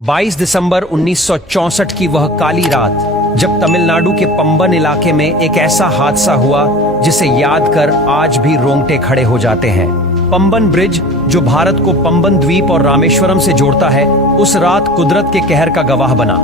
22 दिसंबर 1964 की वह काली रात जब तमिलनाडु के पंबन इलाके में एक ऐसा हादसा हुआ जिसे याद कर आज भी रोंगटे खड़े हो जाते हैं। पंबन ब्रिज, जो भारत को पंबन द्वीप और रामेश्वरम से जोड़ता है, उस रात कुदरत के कहर का गवाह बना।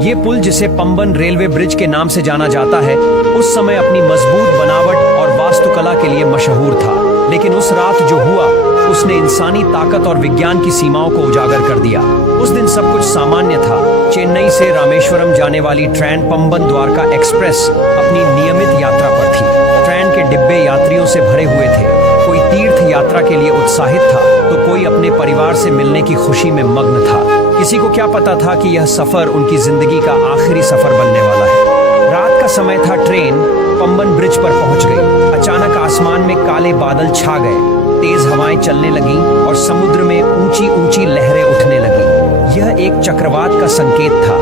ये पुल, जिसे पंबन रेलवे ब्रिज के नाम से जाना जाता है, उस समय अपनी मजबूत बनावट और वास्तुकला के लिए मशहूर था। लेकिन उस रात जो हुआ, उसने इंसानी ताकत और विज्ञान की सीमाओं को उजागर कर दिया। उस दिन सब कुछ सामान्य था। चेन्नई से रामेश्वरम जाने वाली ट्रेन पंबन द्वारका एक्सप्रेस अपनी नियमित यात्रा पर थी। ट्रेन के डिब्बे यात्रियों से भरे हुए थे। कोई तीर्थ यात्रा के लिए उत्साहित था तो कोई अपने परिवार से मिलने की खुशी में मग्न था। किसी को क्या पता था कि यह सफर उनकी जिंदगी का आखिरी सफर बनने वाला है। रात का समय था। ट्रेन पंबन ब्रिज पर पहुंच गई। अचानक आसमान में काले बादल छा गए। तेज हवाएं चलने लगीं और समुद्र में ऊंची ऊंची लहरें उठने लगीं। यह एक चक्रवात का संकेत था,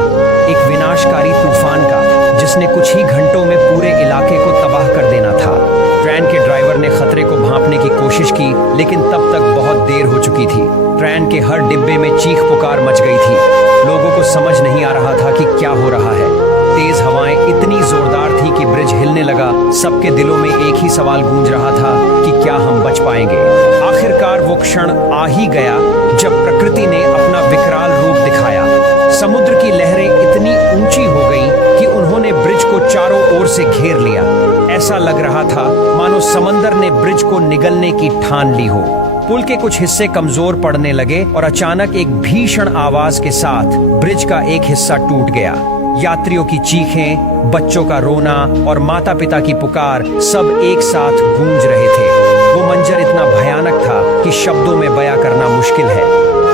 एक विनाशकारी तूफान का, जिसने कुछ ही घंटों में पूरे इलाके को तबाह कर देना था। ट्रेन के ड्राइवर ने खतरे को भांपने की कोशिश की, लेकिन तब तक बहुत देर हो चुकी थी। ट्रेन के हर डिब्बे में चीख पुकार मच गई थी। लोगों को समझ नहीं आ रहा था कि क्या हो रहा है। तेज हवाएं इतनी जोरदार थी कि ब्रिज हिलने लगा। सबके दिलों में एक ही सवाल गूंज रहा था कि क्या हम बच पाएंगे। आखिरकार वो क्षण आ ही गया जब प्रकृति ने अपना विकराल रूप दिखाया। समुद्र की लहरें इतनी ऊंची हो गईं कि उन्होंने ब्रिज को चारों ओर से घेर लिया। ऐसा लग रहा था मानो समंदर ने ब्रिज को निगलने की ठान ली हो। पुल के कुछ हिस्से कमजोर पड़ने लगे और अचानक एक भीषण आवाज के साथ ब्रिज का एक हिस्सा टूट गया। यात्रियों की चीखें, बच्चों का रोना और माता पिता की पुकार सब एक साथ गूंज रहे थे। वो मंजर इतना भयानक था कि शब्दों में बयां करना मुश्किल है।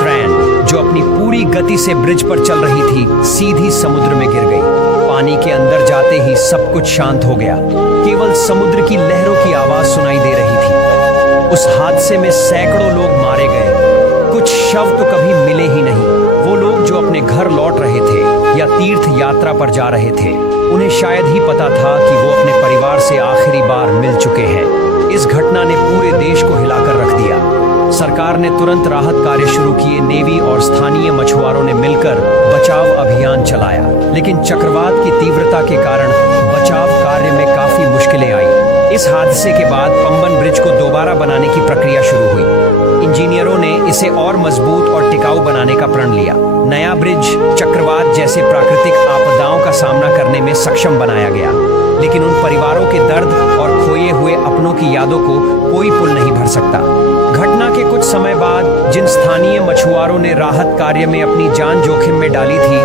ट्रेन, जो अपनी पूरी गति से ब्रिज पर चल रही थी, सीधी समुद्र में गिर गई। पानी के अंदर जाते ही सब कुछ शांत हो गया। केवल समुद्र की लहरों की आवाज सुनाई दे रही थी। उस हादसे में सैकड़ों लोग मारे गए। कुछ शव तो कभी मिले ही नहीं। वो लोग जो अपने घर लौट रहे थे या तीर्थ यात्रा पर जा रहे थे, उन्हें शायद ही पता था कि वो अपने परिवार से आखिरी बार मिल चुके हैं। इस घटना ने पूरे देश को हिलाकर रख दिया। सरकार ने तुरंत राहत कार्य शुरू किए। नेवी और स्थानीय मछुआरों ने मिलकर बचाव अभियान चलाया, लेकिन चक्रवात की तीव्रता के कारण बचाव कार्य में काफी मुश्किलें आई। इस हादसे के बाद पंबन ब्रिज को दोबारा बनाने की प्रक्रिया शुरू हुई। इंजीनियरों ने इसे और मजबूत और टिकाऊ बनाने का प्रण लिया। नया ब्रिज चक्रवात जैसे प्राकृतिक आपदाओं का सामना करने में सक्षम बनाया गया, लेकिन उन परिवारों के दर्द और खोए हुए अपनों की यादों को कोई पुल नहीं भर सकता। घटना के कुछ समय बाद जिन स्थानीय मछुआरों ने राहत कार्य में अपनी जान जोखिम में डाली थी,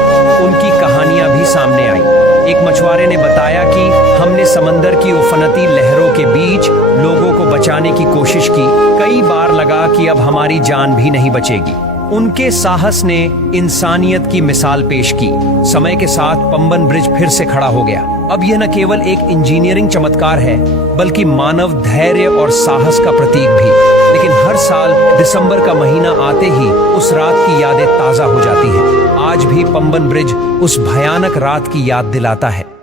उनकी कहानियां भी सामने आई। एक मछुआरे ने बताया कि हमने समंदर की उफनती लहरों के बीच लोगों को बचाने की कोशिश की। कई बार लगा कि अब हमारी जान भी नहीं बचेगी। उनके साहस ने इंसानियत की मिसाल पेश की। समय के साथ पंबन ब्रिज फिर से खड़ा हो गया। अब यह न केवल एक इंजीनियरिंग चमत्कार है, बल्कि मानव धैर्य और साहस का प्रतीक भी। लेकिन हर साल दिसंबर का महीना आते ही उस रात की यादें ताजा हो जाती हैं। आज भी पंबन ब्रिज उस भयानक रात की याद दिलाता है।